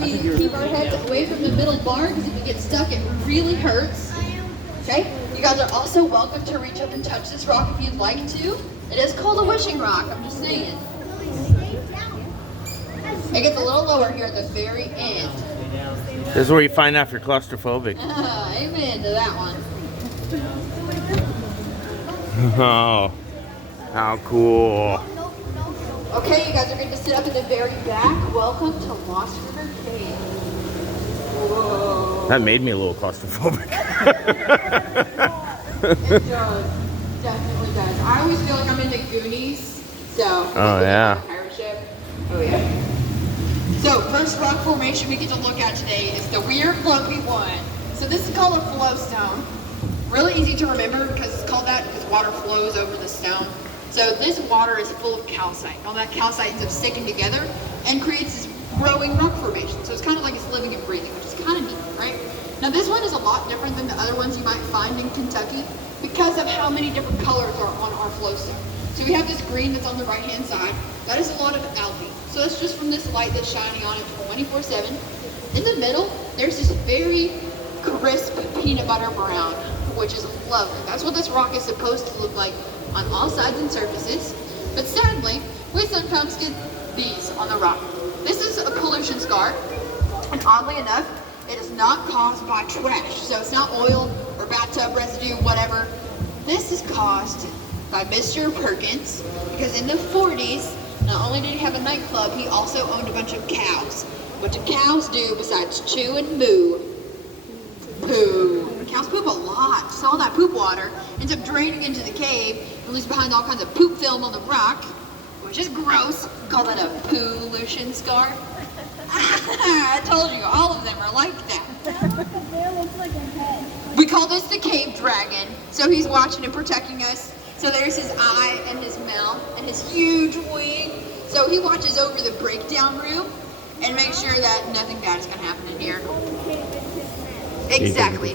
we keep our heads away from the middle bar because if we get stuck, it really hurts. Okay? You guys are also welcome to reach up and touch this rock if you'd like to. It is called a wishing rock, I'm just saying. It gets a little lower here at the very end. This is where you find out if you're claustrophobic. Amen to that one. Oh, how cool. Okay, you guys are going to sit up in the very back. Welcome to Lost River Cave. Whoa. That made me a little claustrophobic. It does. Definitely does. I always feel like I'm in the Goonies. So, oh, yeah. Pirate ship. Oh, yeah. So, first rock formation we get to look at today is the weird lumpy one. So this is called a flowstone. Really easy to remember because it's called that because water flows over the stone. So this water is full of calcite. All that calcite ends up sticking together and creates this growing rock formation. So it's kind of like it's living and breathing, which is kind of neat, right? Now this one is a lot different than the other ones you might find in Kentucky because of how many different colors are on our flowstone. So we have this green that's on the right hand side. That is a lot of algae. So that's just from this light that's shining on it 24/7. In the middle, there's this very crisp peanut butter brown, which is lovely. That's what this rock is supposed to look like on all sides and surfaces. But sadly, we sometimes get these on the rock. This is a pollution scar, and oddly enough, it is not caused by trash. So it's not oil or bathtub residue, whatever. This is caused by Mr. Perkins, because in the 40s, not only did he have a nightclub, he also owned a bunch of cows. What do cows do besides chew and moo? Poo. Cows poop a lot, so all that poop water ends up draining into the cave and leaves behind all kinds of poop film on the rock, which is gross. Call that a pollution scar. I told you, all of them are like that. There looks like a head. We call this the cave dragon. So he's watching and protecting us. So there's his eye and his mouth and his huge wing. So he watches over the breakdown room and makes sure that nothing bad is going to happen in here. Exactly.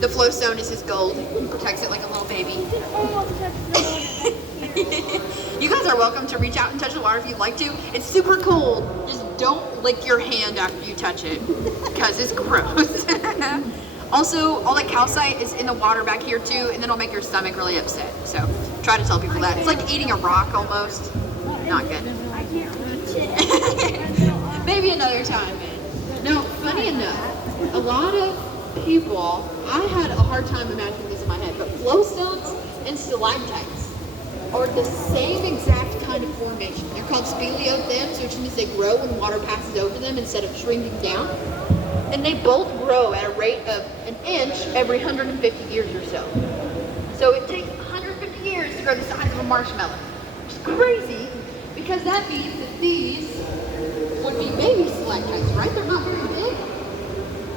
The flowstone is his gold. He protects it like a little baby. You guys are welcome to reach out and touch the water if you'd like to. It's super cold. Just don't lick your hand after you touch it because it's gross. Also, all that calcite is in the water back here too, and then it'll make your stomach really upset. So try to tell people that. It's like eating a rock almost. Not good. I can't reach it. Maybe another time, man. No, funny enough, a lot of people, I had a hard time imagining this in my head, but flowstones and stalactites are the same exact kind of formation. They're called speleothems, which means they grow when water passes over them instead of shrinking down. And they both grow at a rate of an inch every 150 years or so. So it takes 150 years to grow the size of a marshmallow, which is crazy because that means that these would be baby stalactites, right? They're not very big.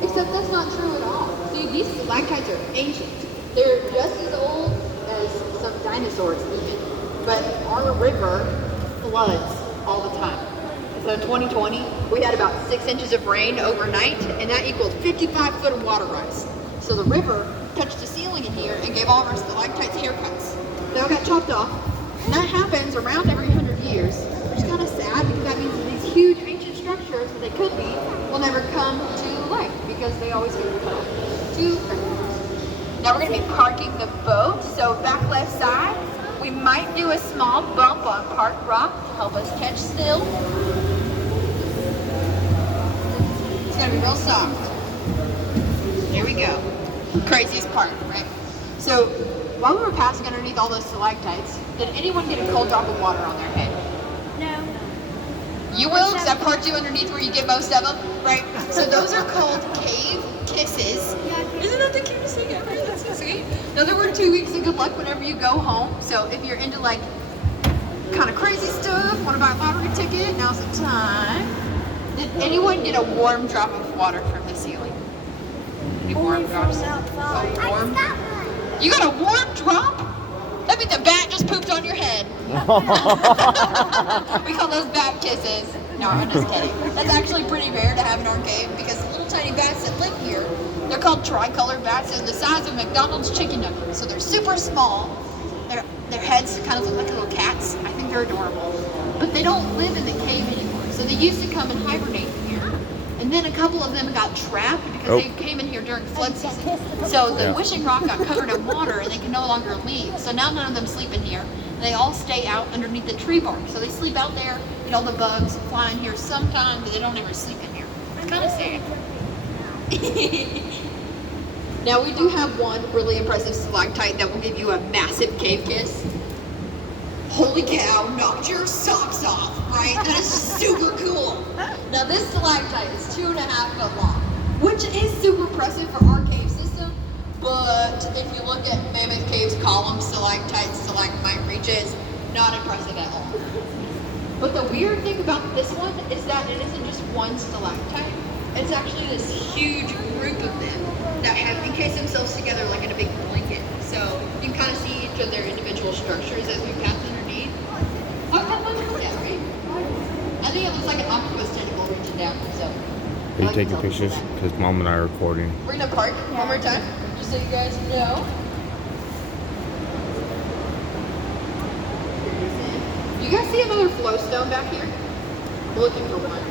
Except that's not true at all. See, these stalactites are ancient. They're just as old as some dinosaurs even. But our river floods all the time. So in 2020, we had about 6 inches of rain overnight, and that equaled 55 foot of water rise. So the river touched the ceiling in here and gave all of our stalactites haircuts. They all got chopped off. And that happens around every 100 years, which is kind of sad because that means that these huge ancient structures that they could be will never come to life because they always get cut to predators. Now we're going to be parking the boat. So back left side, we might do a small bump on Park Rock to help us catch still. It's going to be real soft. There we go. Craziest part, right? So while we were passing underneath all those stalactites, did anyone get a cold drop of water on their head? No. You will, because I parked you underneath where you get most of them, right? So those are called cave kisses. Isn't that the cutest thing ever? That's so sweet. Another word 2 weeks of good luck whenever you go home. So if you're into like kind of crazy stuff, want to buy a lottery ticket, now's the time. Did anyone get a warm drop of water from the ceiling? Any warm drops? outside. Oh, warm? You got a warm drop? That means a bat just pooped on your head. We call those bat kisses. No, I'm just kidding. That's actually pretty rare to have in our cave because little tiny bats that live here, they're called tricolored bats. They're the size of McDonald's chicken nuggets. So they're super small. Their heads kind of look like little cats. I think they're adorable. But they don't live in the cave anymore. So they used to come and hibernate here. And then a couple of them got trapped because Oh. they came in here during flood season. So the Yeah. wishing rock got covered in water and they can no longer leave. So now none of them sleep in here. They all stay out underneath the tree bark. So they sleep out there, get all the bugs, fly in here sometimes, but they don't ever sleep in here. It's kind of sad. Now we do have one really impressive stalactite that will give you a massive cave kiss. Holy cow, knocked your socks off, right? That is super cool. Now this stalactite is 2.5 foot long, which is super impressive for our cave system. But if you look at Mammoth Cave's columns, stalactites, stalagmite reaches, not impressive at all. But the weird thing about this one is that it isn't just one stalactite. It's actually this huge group of them that have encased themselves together like in a big blanket. So you can kind of see each of their individual structures as we pass underneath. Oh, that one's cool, yeah, right? I think it looks like an octopus tentacle reaching down, so. Are I you like taking to tell pictures? people that. Because Mom and I are recording. We're gonna park one more time, just so you guys know. You guys see another flow stone back here? We're looking for one.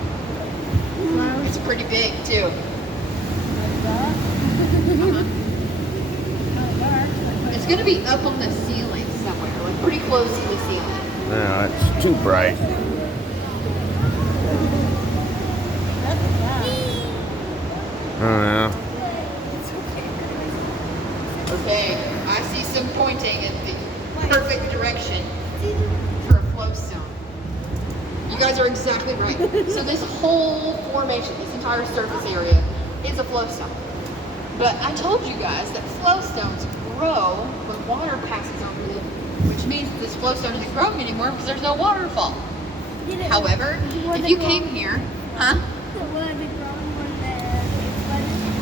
It's pretty big too. It's gonna be up on the ceiling somewhere, like pretty close to the ceiling. No, it's too bright. Oh, yeah. Okay, I see some pointing in the perfect direction for a flow stone. You guys are exactly right. So this whole formation, this entire surface area, is a flow stone. But I told you guys that flow stones grow when water passes over them, which means this flow stone isn't growing anymore because there's no waterfall. However, if you came here, huh?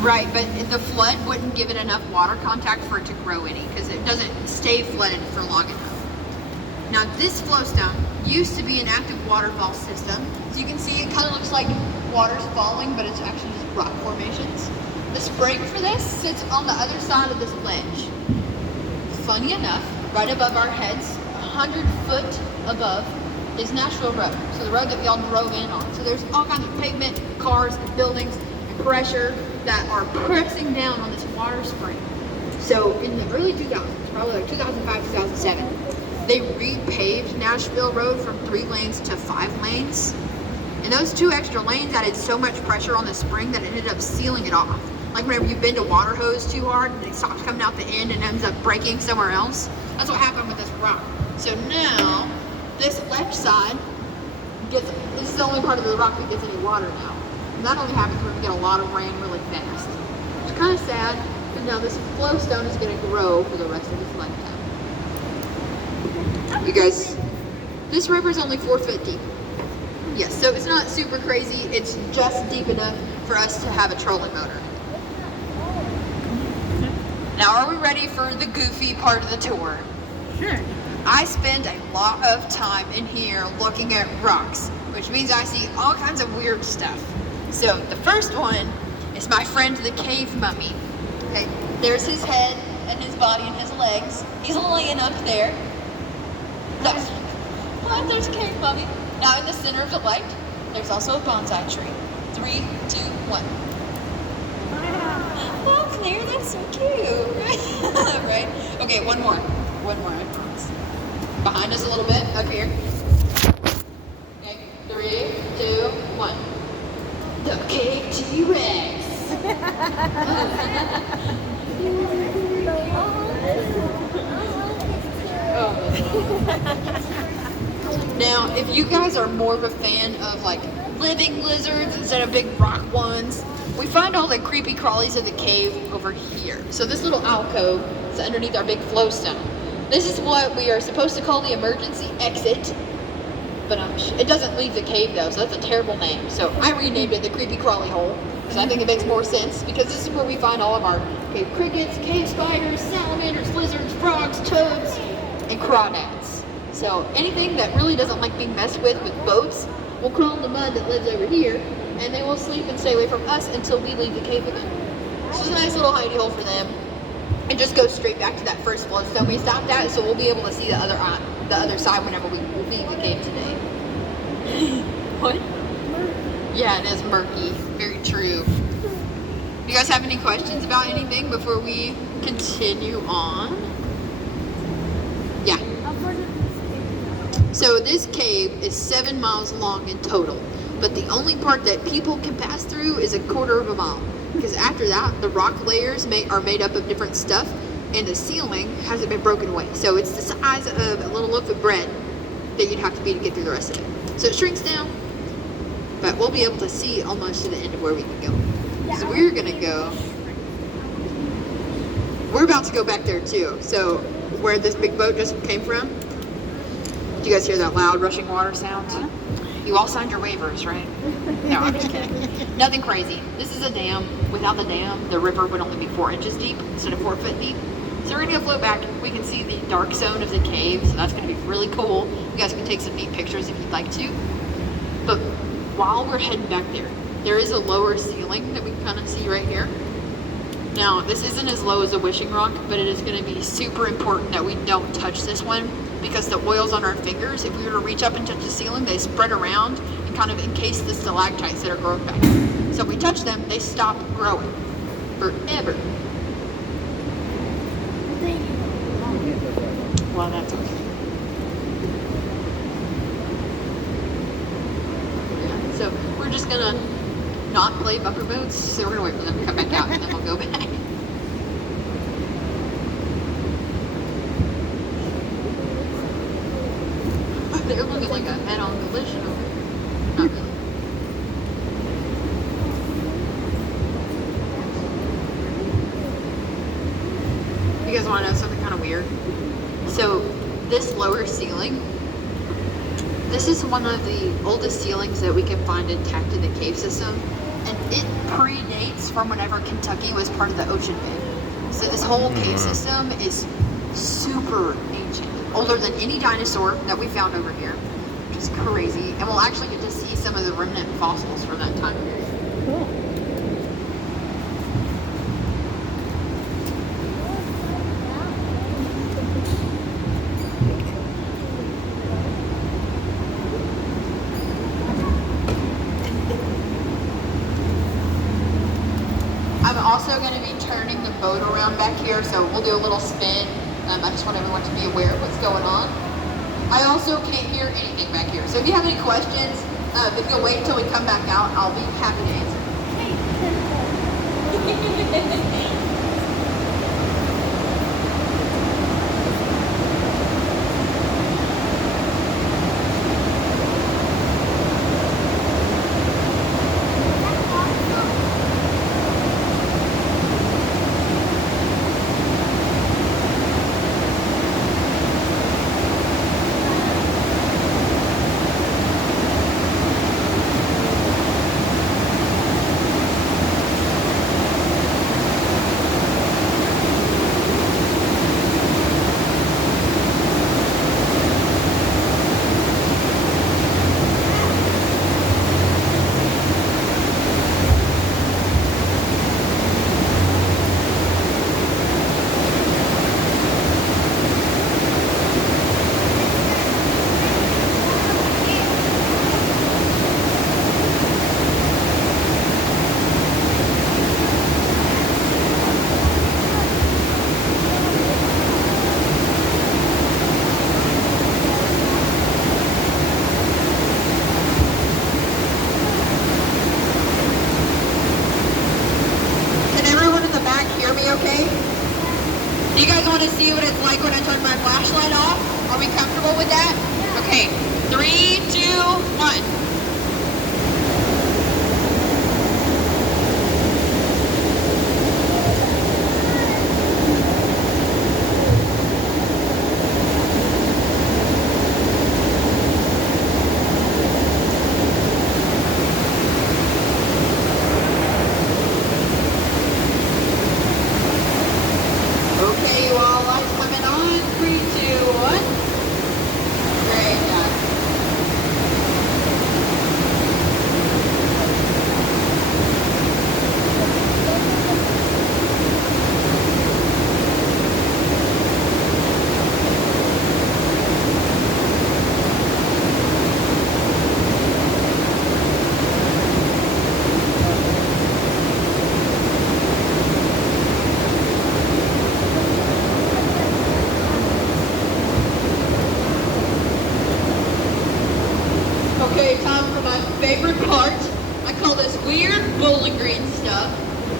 Right, but the flood wouldn't give it enough water contact for it to grow any because it doesn't stay flooded for long enough. Now this flowstone used to be an active waterfall system. So you can see it kind of looks like water's falling, but it's actually just rock formations. The spring for this sits on the other side of this ledge. Funny enough, right above our heads, 100 foot above, is Nashville Road. So the road that we all drove in on. So there's all kinds of pavement, cars, and buildings, and pressure that are pressing down on this water spring. So in the early 2000s, probably like 2005, 2007, they repaved Nashville Road from 3 lanes to 5 lanes. And those 2 extra lanes added so much pressure on the spring that it ended up sealing it off. Like whenever you bend a water hose too hard and it stops coming out the end and ends up breaking somewhere else. That's what happened with this rock. So now, this left side this is the only part of the rock that gets any water now. And that only happens when we get a lot of rain really fast. It's kind of sad, but now this flow stone is going to grow for the rest of its lifetime. You guys, this river is only 4 foot deep. Yes, so it's not super crazy. It's just deep enough for us to have a trolling motor. Now, are we ready for the goofy part of the tour? Sure. I spend a lot of time in here looking at rocks, which means I see all kinds of weird stuff. So the first one is my friend the cave mummy. Okay, there's his head and his body and his legs. He's laying up there. That's what? There's a cave mummy. Now in the center of the light, there's also a bonsai tree. 3, 2, 1. Oh, Claire, that's so cute. Right? Okay, one more. One more, I promise. Behind us a little bit, up here. Okay, 3, 2, 1. The cave T-Rex. Now, if you guys are more of a fan of like living lizards instead of big rock ones, we find all the creepy crawlies of the cave over here. So this little alcove is underneath our big flow stone. This is what we are supposed to call the emergency exit, but it doesn't leave the cave though, so that's a terrible name. So I renamed it the creepy crawly hole, because I think it makes more sense, because this is where we find all of our cave crickets, cave spiders, salamanders, lizards, frogs, toads, and crawdads. So anything that really doesn't like being messed with boats will crawl in the mud that lives over here, and they will sleep and stay away from us until we leave the cave again. This is a nice little hidey hole for them. And just go straight back to that first flow stone we stopped at, so we'll be able to see the other side whenever we leave the cave today. What? Yeah, it is murky. Very true. guys have any questions about anything before we continue on? Yeah. How far does this take? So this cave is 7 miles long in total, but the only part that people can pass through is a quarter of a mile. Because after that, the rock layers are made up of different stuff, and the ceiling hasn't been broken away. So it's the size of a little loaf of bread that you'd have to be to get through the rest of it. So it shrinks down, but we'll be able to see almost to the end of where we can go. So we're gonna go. We're about to go back there too. So where this big boat just came from, do you guys hear that loud rushing water sound? You all signed your waivers, right? No, I'm just kidding. Nothing crazy. This is a dam. Without the dam, the river would only be 4 inches deep instead of 4 foot deep. So we're gonna go float back. We can see the dark zone of the cave, so that's gonna be really cool. You guys can take some neat pictures if you'd like to. But while we're heading back there, there is a lower ceiling that we can kind of see right here. Now, this isn't as low as a wishing rock, but it is going to be super important that we don't touch this one because the oils on our fingers, if we were to reach up and touch the ceiling, they spread around and kind of encase the stalactites that are growing back here. So if we touch them, they stop growing forever. Well, that's okay. Yeah, so we're just gonna not play bumper boats, so we're gonna wait for them to come back out and then we'll go back. They're looking like a head-on collision over there. Not really. You guys wanna know something kind of weird? So this lower ceiling, this is one of the oldest ceilings that we can find intact in the cave system, and it predates from whenever Kentucky was part of the ocean bed. So this whole cave system is super ancient, older than any dinosaur that we found over here, which is crazy. And we'll actually get to see some of the remnant fossils from that time period. Cool. I'm also going to be turning the boat around back here, so we'll do a little spin. I just want everyone to be aware of what's going on. I also can't hear anything back here, so if you have any questions, if you'll wait until we come back out, I'll be happy to answer. Okay? Do you guys want to see what it's like when I turn my flashlight off? Are we comfortable with that? Okay, 3, 2, 1. Okay, you all, lights coming on. 3, 2, 1. Great job. Bowling Green stuff.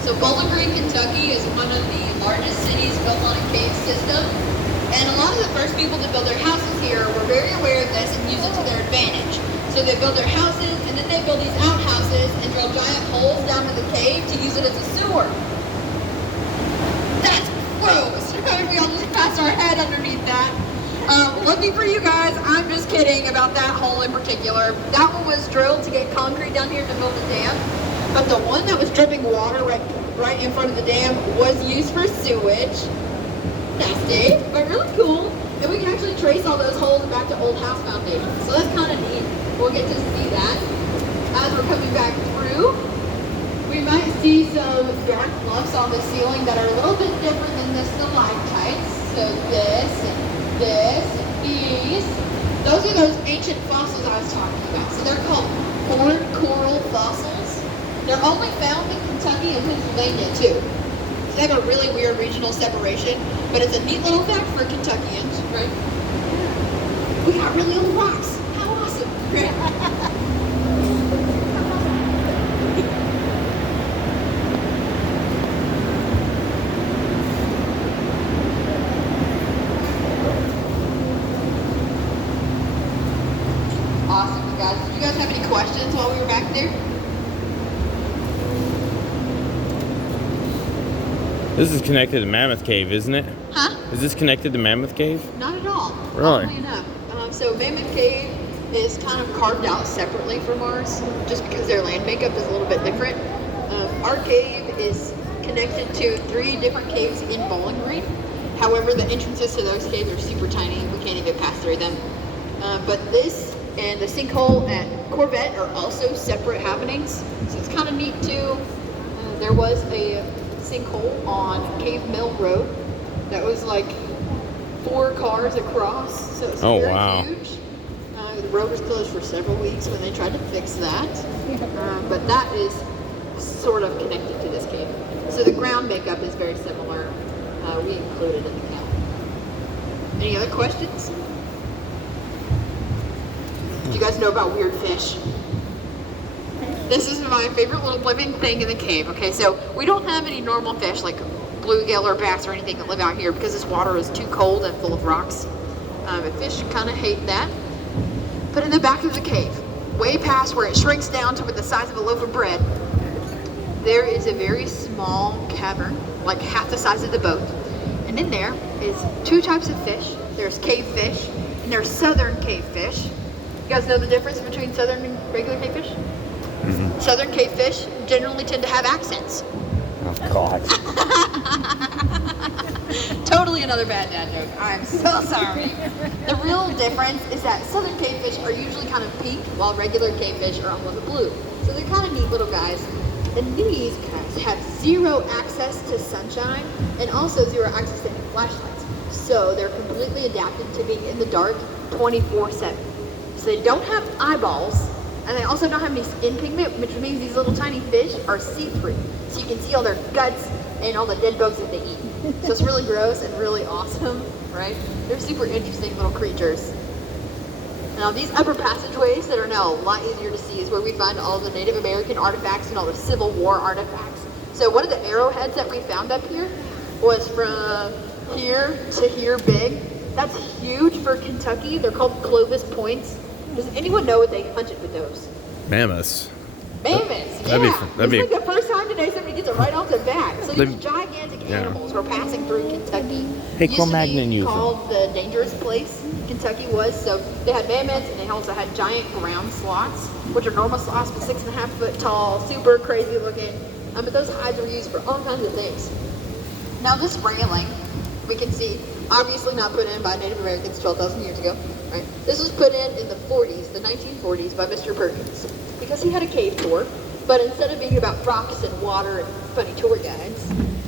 So Bowling Green, Kentucky is one of the largest cities built on a cave system. And a lot of the first people to build their houses here were very aware of this and use it to their advantage. So they build their houses and then they build these outhouses and drill giant holes down in the cave to use it as a sewer. That's gross. We all just pass our head underneath that. Lucky for you guys, I'm just kidding about that hole in particular. That one was drilled to get concrete down here to build a dam. But the one that was dripping water right in front of the dam was used for sewage. Nasty, but really cool. And we can actually trace all those holes back to old house foundations. So that's kind of neat. We'll get to see that. As we're coming back through, we might see some dark bluffs on the ceiling that are a little bit different than the stalactites. So this and this and these. Those are those ancient fossils I was talking about. So they're called horned coral fossils. They're only found in Kentucky and Pennsylvania too. So they have a really weird regional separation, but it's a neat little fact for Kentuckians, right? We got really old rocks. How awesome, right? Awesome, you guys. Did you guys have any questions while we were back there? This is connected to Mammoth Cave, isn't it? Huh? Is this connected to Mammoth Cave? Not at all. Really? Oddly enough. So Mammoth Cave is kind of carved out separately from ours, just because their land makeup is a little bit different. Our cave is connected to 3 different caves in Bowling Green. However, the entrances to those caves are super tiny. We can't even pass through them. But this and the sinkhole at Corvette are also separate happenings. So it's kind of neat too. There was a sinkhole on Cave Mill Road that was like 4 cars across, so it's very wow. huge. The road was closed for several weeks when they tried to fix that, but that is sort of connected to this cave. So the ground makeup is very similar. We included in the count. Any other questions? Do you guys know about weird fish? This is my favorite little living thing in the cave. Okay, so we don't have any normal fish like bluegill or bass or anything that live out here because this water is too cold and full of rocks. And fish kind of hate that. But in the back of the cave, way past where it shrinks down to the size of a loaf of bread, there is a very small cavern, like half the size of the boat. And in there is 2 types of fish. There's cave fish and there's southern cave fish. You guys know the difference between southern and regular cave fish? Mm-hmm. Southern cave fish generally tend to have accents. Oh, God. Totally another bad dad joke. I'm so sorry. The real difference is that southern cavefish are usually kind of pink, while regular cavefish are almost blue. So they're kind of neat little guys. And these guys have 0 access to sunshine and also 0 access to any flashlights. So they're completely adapted to being in the dark 24/7. So they don't have eyeballs, and they also don't have any skin pigment, which means these little tiny fish are see-through. So you can see all their guts and all the dead bugs that they eat. So it's really gross and really awesome, right? They're super interesting little creatures. Now these upper passageways that are now a lot easier to see is where we find all the Native American artifacts and all the Civil War artifacts. So one of the arrowheads that we found up here was from here to here big. That's huge for Kentucky. They're called Clovis points. Does anyone know what they hunted with those? Mammoths. Mammoths, That'd be yeah. fun. That'd It's be- like the first time today somebody gets it right off the bat. So They- these gigantic yeah. animals were passing through Kentucky. Hey, Used to Cro-Magnon be used them. called the dangerous place Kentucky was. So they had mammoths and they also had giant ground sloths, which are normal sloths but 6.5 foot tall, super crazy looking. But those hides were used for all kinds of things. Now this railing, we can see, obviously not put in by Native Americans 12,000 years ago, right? This was put in the 40s, the 1940s, by Mr. Perkins, because he had a cave tour, but instead of being about rocks and water and funny tour guides,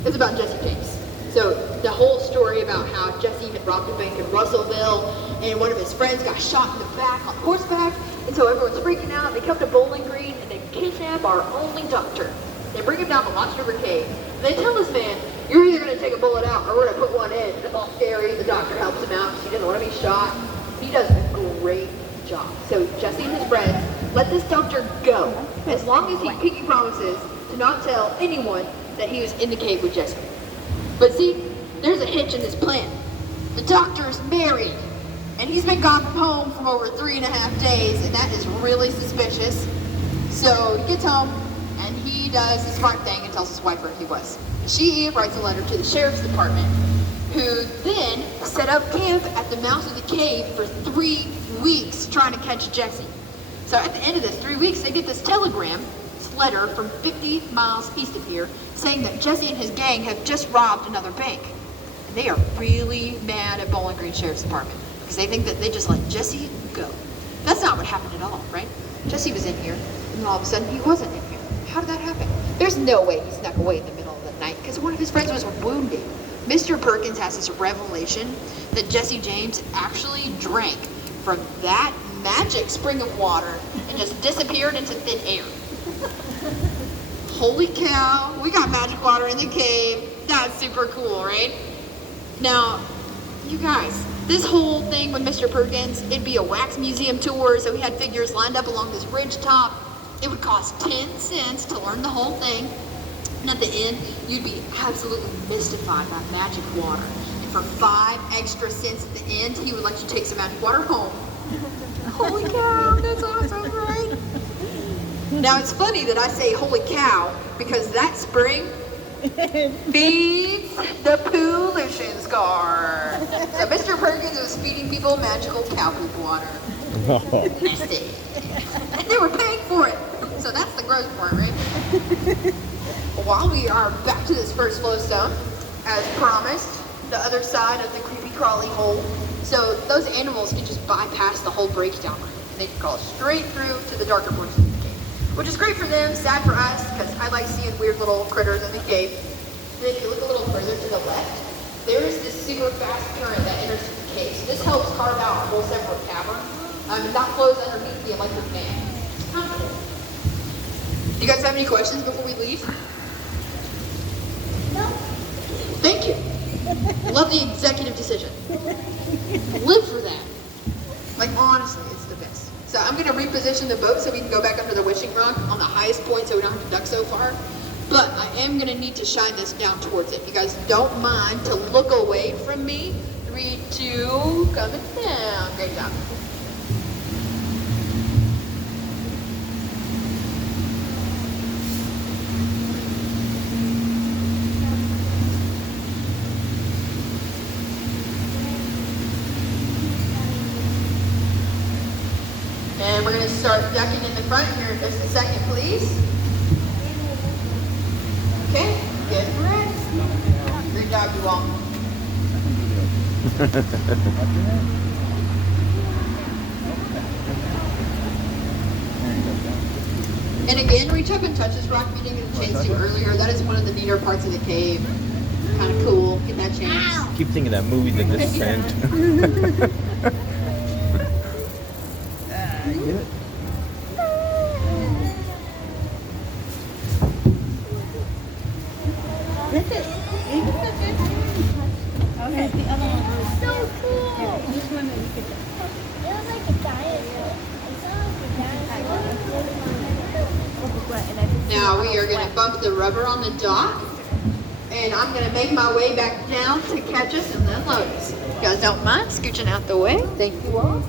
it's about Jesse James. So the whole story about how Jesse had robbed a bank in Russellville, and one of his friends got shot in the back on horseback, and so everyone's freaking out. They come to Bowling Green, and they kidnap our only doctor. They bring him down to Lost River Cave. They tell this man, you're either going to take a bullet out or we're going to put one in. It's all scary. The doctor helps him out. He doesn't want to be shot. He does a great job. So Jesse and his friends let this doctor go as long as he pinky promises to not tell anyone that he was in the cave with Jesse. But see, there's a hitch in this plan. The doctor is married, and he's been gone from home for over 3.5 days, and that is really suspicious. So he gets home, and he does the smart thing and tells his wife where he was. She writes a letter to the sheriff's department, who then set up camp at the mouth of the cave for 3 weeks trying to catch Jesse. So at the end of this 3 weeks, they get this telegram, this letter from 50 miles east of here, saying that Jesse and his gang have just robbed another bank. And they are really mad at Bowling Green Sheriff's Department because they think that they just let Jesse go. That's not what happened at all, right? Jesse was in here, and then all of a sudden he wasn't in here. How did that happen? There's no way he snuck away in the middle of the night because one of his friends was wounded. Mr. Perkins has this revelation that Jesse James actually drank from that magic spring of water and just disappeared into thin air. Holy cow, we got magic water in the cave. That's super cool, right? Now, you guys, this whole thing with Mr. Perkins, it'd be a wax museum tour, so we had figures lined up along this ridge top. It would cost 10 cents to learn the whole thing. And at the end, you'd be absolutely mystified by magic water. And for 5 extra cents at the end, he would let you take some magic water home. Holy cow, that's awesome, right? Now it's funny that I say holy cow because that spring feeds the pollution scar. So Mr. Perkins was feeding people magical cow poop water. Nasty. And they were paying for it. So that's the gross part, right? While we are back to this first flowstone, as promised, the other side of the creepy crawly hole. So those animals can just bypass the whole breakdown room. And they can crawl straight through to the darker portions of the cave. Which is great for them, sad for us, because I like seeing weird little critters in the cave. And if you look a little further to the left, there is this super fast current that enters the cave. So this helps carve out a whole separate cavern. And that flows underneath the electric fan. It's kind of cool. Do you guys have any questions before we leave? No. Thank you. Love the executive decision. Live for that. Like, honestly, it's the best. So I'm going to reposition the boat so we can go back under the wishing rock on the highest point so we don't have to duck so far. But I am going to need to shine this down towards it. You guys don't mind to look away from me. 3, 2, coming down. Great job. And we're going to start ducking in the front here in just a second, please. Okay, get ready. Great job, you all. And again, reach up and touch this rock we didn't get a chance to earlier. That is one of the neater parts of the cave. Kind of cool. Get that chance. Keep thinking of that movie, The Descent. Okay, the other one was so cool. This one that you could. It was like a dinosaur. It sounded like a dinosaur. Now we are going to bump the rubber on the dock. And I'm going to make my way back down to catch us and then load us. You guys don't mind scooching out the way? Thank you all.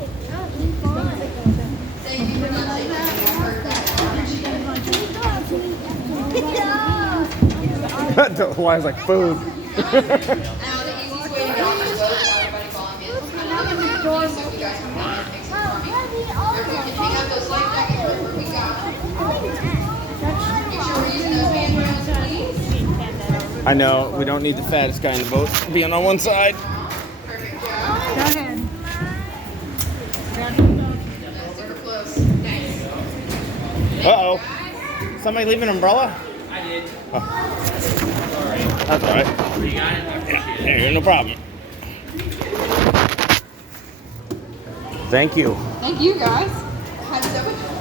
Thank you for not saying that. I heard that. Why is like food? Now the easiest way to get off the boat without everybody falling in is kind of look at the door so you guys can come in and fix it for me. If we can hang out those life jackets wherever we got them. Make sure we're using those handrails, please. I know, we don't need the fattest guy in the boat being on one side. Perfect job. Go ahead. That's super close. Nice. Uh-oh. Somebody leave an umbrella? I did. That's all right. You got it? I appreciate it. Yeah, no problem. Thank you. Thank you guys. I had so much fun.